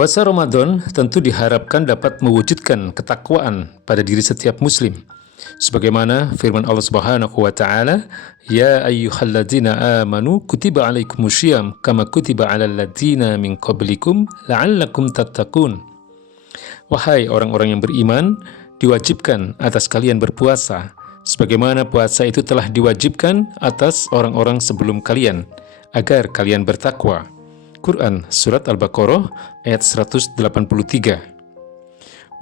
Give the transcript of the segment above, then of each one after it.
Puasa Ramadan tentu diharapkan dapat mewujudkan ketakwaan pada diri setiap muslim. Sebagaimana firman Allah Subhanahu wa taala, "Ya ayyuhalladzina amanu kutiba alaikumusiyam kama kutiba alal ladzina min qablikum la'allakum tattaqun." Wahai orang-orang yang beriman, diwajibkan atas kalian berpuasa sebagaimana puasa itu telah diwajibkan atas orang-orang sebelum kalian agar kalian bertakwa. Quran Surat Al-Baqarah ayat 183.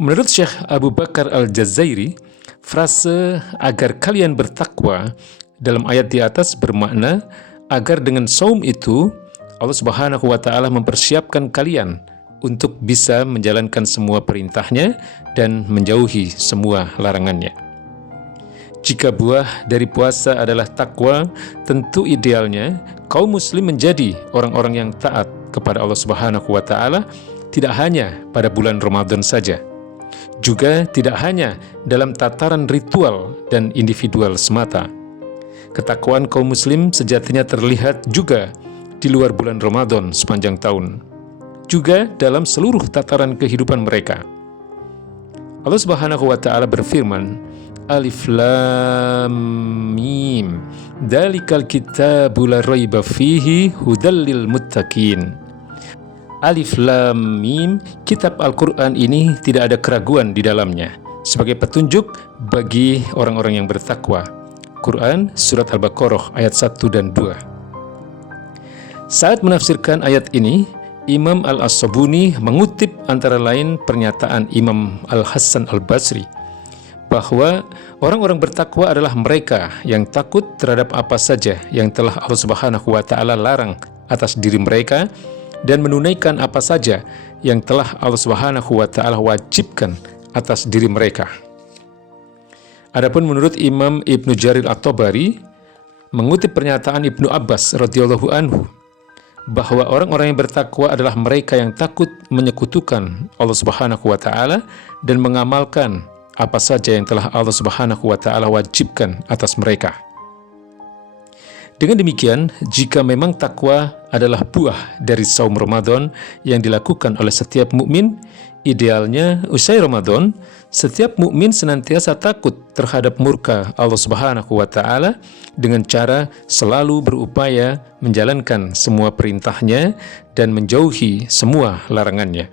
Menurut Syekh Abu Bakar Al-Jazairi, frase agar kalian bertakwa dalam ayat di atas bermakna agar dengan saum itu Allah Subhanahu wa taala mempersiapkan kalian untuk bisa menjalankan semua perintahnya dan menjauhi semua larangannya. Jika buah dari puasa adalah takwa, tentu idealnya kaum muslim menjadi orang-orang yang taat kepada Allah Subhanahu wa taala tidak hanya pada bulan Ramadan saja, juga tidak hanya dalam tataran ritual dan individual semata. Ketakwaan kaum muslim sejatinya terlihat juga di luar bulan Ramadan sepanjang tahun, juga dalam seluruh tataran kehidupan mereka. Allah Subhanahu wa taala berfirman, Alif Lam Mim, Dzalikal kitabu la raiba fihi hudal lil muttaqin. Alif Lam Mim, kitab Al-Quran ini tidak ada keraguan di dalamnya, sebagai petunjuk bagi orang-orang yang bertakwa. Quran Surat Al-Baqarah ayat 1 dan 2. Saat menafsirkan ayat ini, Imam Al-As-Sabuni mengutip antara lain pernyataan Imam Al-Hasan Al-Basri, bahwa orang-orang bertakwa adalah mereka yang takut terhadap apa saja yang telah Allah Subhanahu wa taala larang atas diri mereka dan menunaikan apa saja yang telah Allah Subhanahu wa taala wajibkan atas diri mereka. Adapun menurut Imam Ibnu Jarir At-Tabari mengutip pernyataan Ibnu Abbas radhiyallahu anhu bahwa orang-orang yang bertakwa adalah mereka yang takut menyekutukan Allah Subhanahu wa taala dan mengamalkan apa saja yang telah Allah Subhanahu wa taala wajibkan atas mereka. Dengan demikian, jika memang takwa adalah buah dari saum Ramadan yang dilakukan oleh setiap mukmin, idealnya usai Ramadan, setiap mukmin senantiasa takut terhadap murka Allah Subhanahu wa taala dengan cara selalu berupaya menjalankan semua perintahnya dan menjauhi semua larangannya.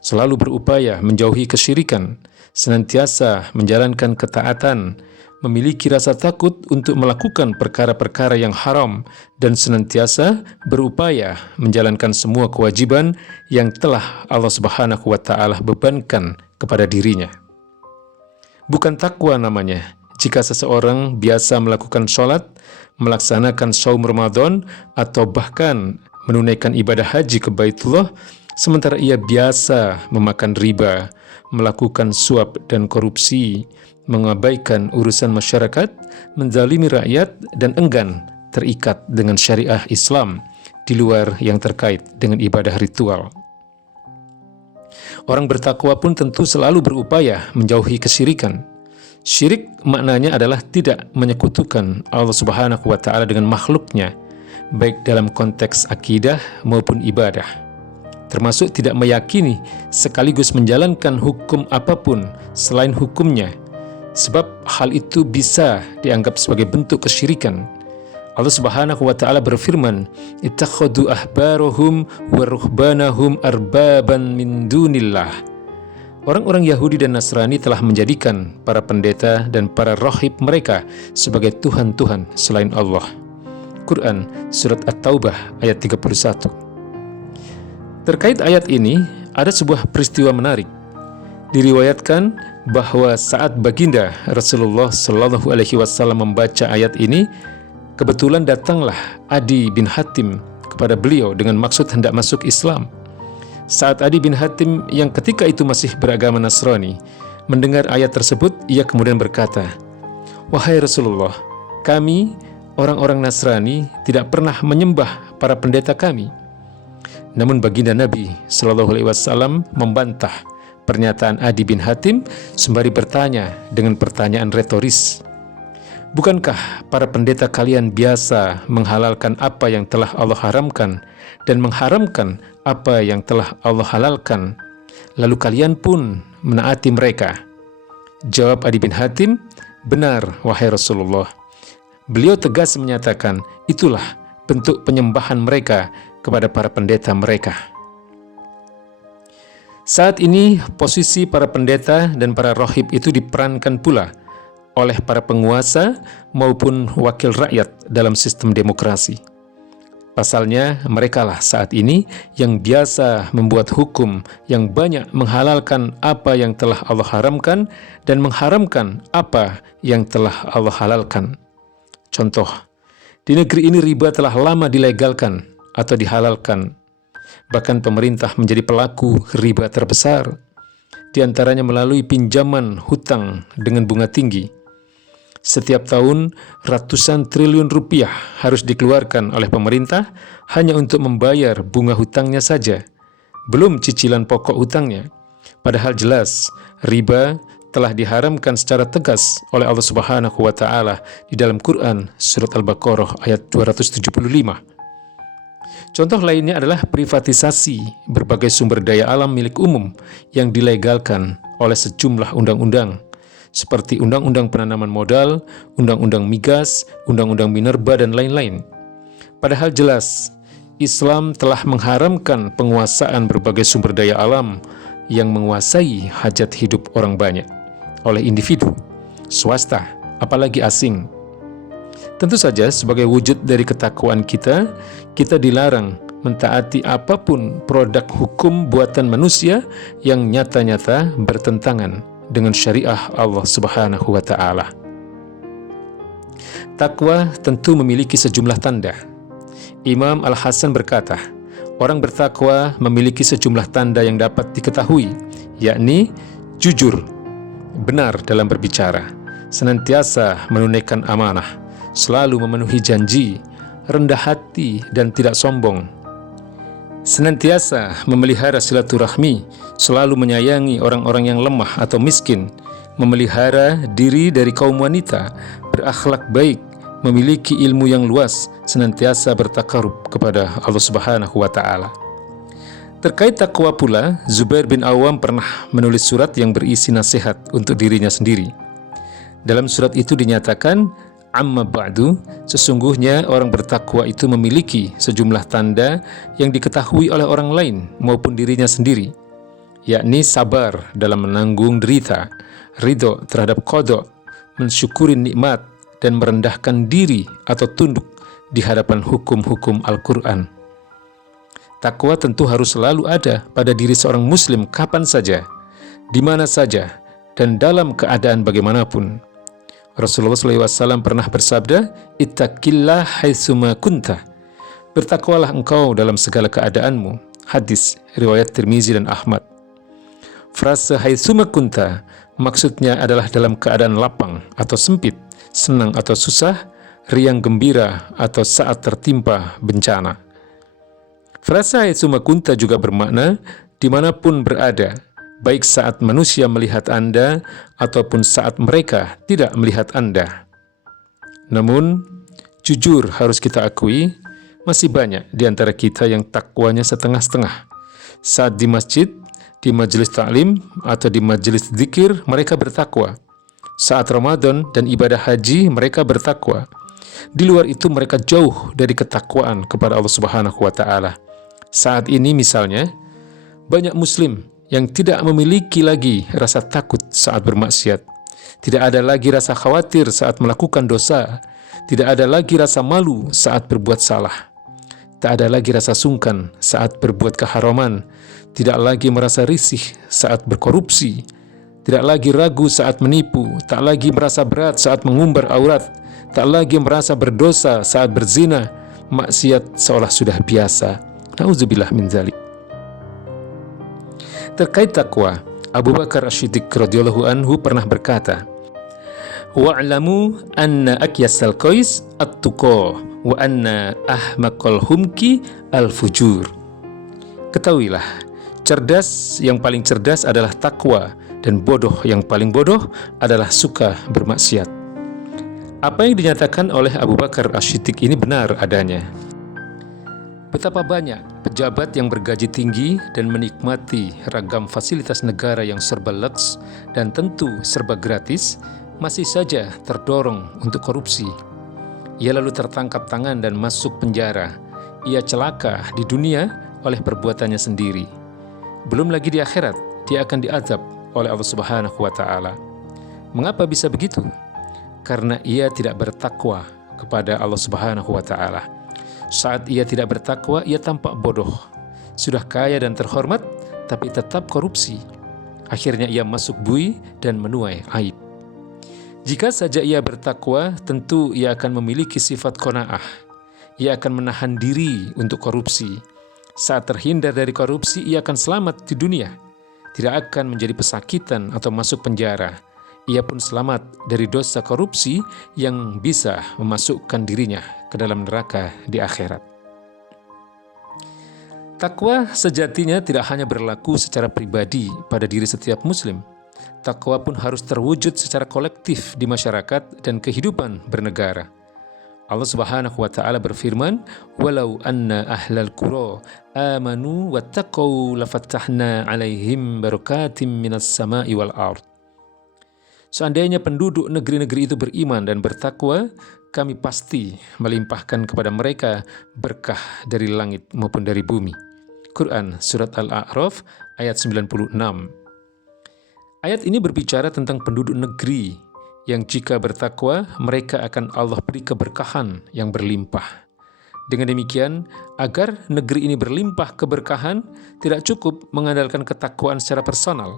Selalu berupaya menjauhi kesyirikan, senantiasa menjalankan ketaatan, memiliki rasa takut untuk melakukan perkara-perkara yang haram, dan senantiasa berupaya menjalankan semua kewajiban yang telah Allah Subhanahu wa taala bebankan kepada dirinya. Bukan takwa namanya jika seseorang biasa melakukan sholat, melaksanakan saum Ramadan, atau bahkan menunaikan ibadah haji ke Baitullah, sementara ia biasa memakan riba, melakukan suap dan korupsi, mengabaikan urusan masyarakat, menzalimi rakyat, dan enggan terikat dengan syariah Islam di luar yang terkait dengan ibadah ritual. Orang bertakwa pun tentu selalu berupaya menjauhi kesyirikan. Syirik maknanya adalah tidak menyekutukan Allah Subhanahu wa taala dengan makhluknya, baik dalam konteks akidah maupun ibadah, termasuk tidak meyakini sekaligus menjalankan hukum apapun selain hukumnya, sebab hal itu bisa dianggap sebagai bentuk kesyirikan. Allah Subhanahu wa taala berfirman, "Ittakhadhu ahbarahum wa ruhbanahum arbaban min dunillah." Orang-orang Yahudi dan Nasrani telah menjadikan para pendeta dan para rahib mereka sebagai tuhan-tuhan selain Allah. Quran Surat At-Taubah ayat 31. Terkait ayat ini, ada sebuah peristiwa menarik. Diriwayatkan bahwa saat baginda Rasulullah Shallallahu Alaihi Wasallam membaca ayat ini, kebetulan datanglah Adi bin Hatim kepada beliau dengan maksud hendak masuk Islam. Saat Adi bin Hatim yang ketika itu masih beragama Nasrani mendengar ayat tersebut, ia kemudian berkata, "Wahai Rasulullah, kami orang-orang Nasrani tidak pernah menyembah para pendeta kami." Namun baginda Nabi Shallallahu Alaihi Wasallam membantah pernyataan Adi bin Hatim sembari bertanya dengan pertanyaan retoris, "Bukankah para pendeta kalian biasa menghalalkan apa yang telah Allah haramkan dan mengharamkan apa yang telah Allah halalkan, lalu kalian pun menaati mereka. Jawab Adi bin Hatim, benar wahai Rasulullah. Beliau tegas menyatakan, itulah bentuk penyembahan mereka kepada para pendeta mereka. Saat ini posisi para pendeta dan para rohib itu diperankan pula oleh para penguasa maupun wakil rakyat dalam sistem demokrasi. Pasalnya, merekalah saat ini yang biasa membuat hukum yang banyak menghalalkan apa yang telah Allah haramkan dan mengharamkan apa yang telah Allah halalkan. Contoh, di negeri ini riba telah lama dilegalkan atau dihalalkan. Bahkan pemerintah menjadi pelaku riba terbesar, di antaranya melalui pinjaman hutang dengan bunga tinggi. Setiap tahun, ratusan triliun rupiah harus dikeluarkan oleh pemerintah hanya untuk membayar bunga hutangnya saja, belum cicilan pokok hutangnya. Padahal jelas, riba telah diharamkan secara tegas oleh Allah Subhanahu wa Ta'ala di dalam Quran Surat Al-Baqarah ayat 275. Contoh lainnya adalah privatisasi berbagai sumber daya alam milik umum yang dilegalkan oleh sejumlah undang-undang, seperti Undang-Undang Penanaman Modal, Undang-Undang Migas, Undang-Undang Minerba, dan lain-lain. Padahal jelas, Islam telah mengharamkan penguasaan berbagai sumber daya alam yang menguasai hajat hidup orang banyak oleh individu, swasta, apalagi asing. Tentu saja sebagai wujud dari ketakwaan kita dilarang mentaati apapun produk hukum buatan manusia yang nyata-nyata bertentangan dengan syariah Allah Subhanahu wa Ta'ala. Takwa tentu memiliki sejumlah tanda. Imam Al-Hasan berkata, orang bertakwa memiliki sejumlah tanda yang dapat diketahui, yakni jujur, benar dalam berbicara, senantiasa menunaikan amanah, selalu memenuhi janji, rendah hati dan tidak sombong, senantiasa memelihara silaturahmi, selalu menyayangi orang-orang yang lemah atau miskin, memelihara diri dari kaum wanita, berakhlak baik, memiliki ilmu yang luas, senantiasa bertakarub kepada Allah Subhanahu wa Ta'ala. Terkait takwa pula, Zubair bin Awam pernah menulis surat yang berisi nasihat untuk dirinya sendiri. Dalam surat itu dinyatakan, amma ba'du, sesungguhnya orang bertakwa itu memiliki sejumlah tanda yang diketahui oleh orang lain maupun dirinya sendiri, yakni sabar dalam menanggung derita, ridho terhadap qada, mensyukuri nikmat, dan merendahkan diri atau tunduk di hadapan hukum-hukum Al-Quran. Takwa tentu harus selalu ada pada diri seorang muslim kapan saja, di mana saja, dan dalam keadaan bagaimanapun. Rasulullah SAW pernah bersabda, ittaqillah haitsuma kunta. Bertakwalah engkau dalam segala keadaanmu. Hadis riwayat Tirmizi dan Ahmad. Frase haitsuma kunta maksudnya adalah dalam keadaan lapang atau sempit, senang atau susah, riang gembira atau saat tertimpa bencana. Frase haitsuma kunta juga bermakna dimanapun berada, baik saat manusia melihat Anda ataupun saat mereka tidak melihat Anda. Namun, jujur harus kita akui, masih banyak di antara kita yang takwanya setengah-setengah. Saat di masjid, di majelis ta'lim, atau di majelis dzikir, mereka bertakwa. Saat Ramadan dan ibadah haji, mereka bertakwa. Di luar itu mereka jauh dari ketakwaan kepada Allah Subhanahu wa Ta'ala. Saat ini misalnya, banyak muslim yang tidak memiliki lagi rasa takut saat bermaksiat. Tidak ada lagi rasa khawatir saat melakukan dosa. Tidak ada lagi rasa malu saat berbuat salah. Tak ada lagi rasa sungkan saat berbuat keharaman. Tidak lagi merasa risih saat berkorupsi. Tidak lagi ragu saat menipu. Tak lagi merasa berat saat mengumbar aurat. Tak lagi merasa berdosa saat berzina. Maksiat seolah sudah biasa. Nauzubillah min dzalik. Terkait takwa, Abu Bakar As-Siddiq radhiyallahu anhu pernah berkata, wa'lamu anna akyasal qais at-tuqa wa anna ahmaqal humki al-fujur. Ketahuilah, cerdas yang paling cerdas adalah takwa, dan bodoh yang paling bodoh adalah suka bermaksiat. Apa yang dinyatakan oleh Abu Bakar As-Siddiq ini benar adanya. Betapa banyak Pejabat yang bergaji tinggi dan menikmati ragam fasilitas negara yang serba leks dan tentu serba gratis, masih saja terdorong untuk korupsi. Ia lalu tertangkap tangan dan masuk penjara. Ia celaka di dunia oleh perbuatannya sendiri. Belum lagi di akhirat, dia akan diazab oleh Allah Subhanahu wa Ta'ala. Mengapa bisa begitu? Karena ia tidak bertakwa kepada Allah Subhanahu wa Ta'ala. Saat ia tidak bertakwa, ia tampak bodoh. Sudah kaya dan terhormat, tapi tetap korupsi. Akhirnya ia masuk bui dan menuai aib. Jika saja ia bertakwa, tentu ia akan memiliki sifat qanaah. Ia akan menahan diri untuk korupsi. Saat terhindar dari korupsi, ia akan selamat di dunia. Tidak akan menjadi pesakitan atau masuk penjara. Ia pun selamat dari dosa korupsi yang bisa memasukkan dirinya ke dalam neraka di akhirat. Takwa sejatinya tidak hanya berlaku secara pribadi pada diri setiap muslim. Takwa pun harus terwujud secara kolektif di masyarakat dan kehidupan bernegara. Allah Subhanahu wa Ta'ala berfirman, "Walau anna ahlal qura amanu wattaqau lafattahna 'alaihim barakatim minas sama'i wal ard." Seandainya penduduk negeri-negeri itu beriman dan bertakwa, kami pasti melimpahkan kepada mereka berkah dari langit maupun dari bumi. Quran Surat Al-A'raf ayat 96. Ayat ini berbicara tentang penduduk negeri yang jika bertakwa, mereka akan Allah beri keberkahan yang berlimpah. Dengan demikian, agar negeri ini berlimpah keberkahan, tidak cukup mengandalkan ketakwaan secara personal.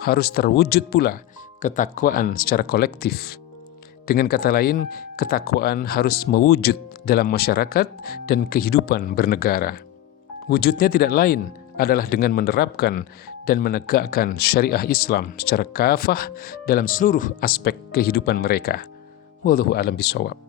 Harus terwujud pula ketakwaan secara kolektif. Dengan kata lain, ketakwaan harus mewujud dalam masyarakat dan kehidupan bernegara. Wujudnya tidak lain adalah dengan menerapkan dan menegakkan syariah Islam secara kafah dalam seluruh aspek kehidupan mereka. Wallahu a'lam bishawab.